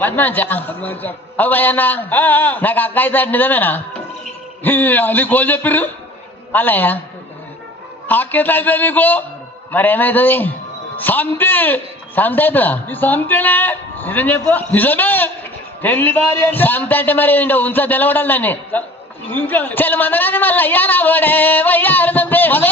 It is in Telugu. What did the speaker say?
పద్మాంచ అవు భయ అన్న నాకు అక్క అయితే నిజమేనా అది కోల్ చెప్పిర్రు అలాయా అక్కేత అయితే నీకు మరి ఏమైతుంది సంతి సంత అవుతుందా ఈ సంతేనే నిజం చెప్పు నిజమే పెళ్లి భార్య అంటే సంత అంటే మరి ఉంచ తెలవడాలి దాన్ని ఇంకా చలు మందరాన్ని మళ్ళీ అయ్యారా ఓడే వయ్యారు సంతే మళ్ళీ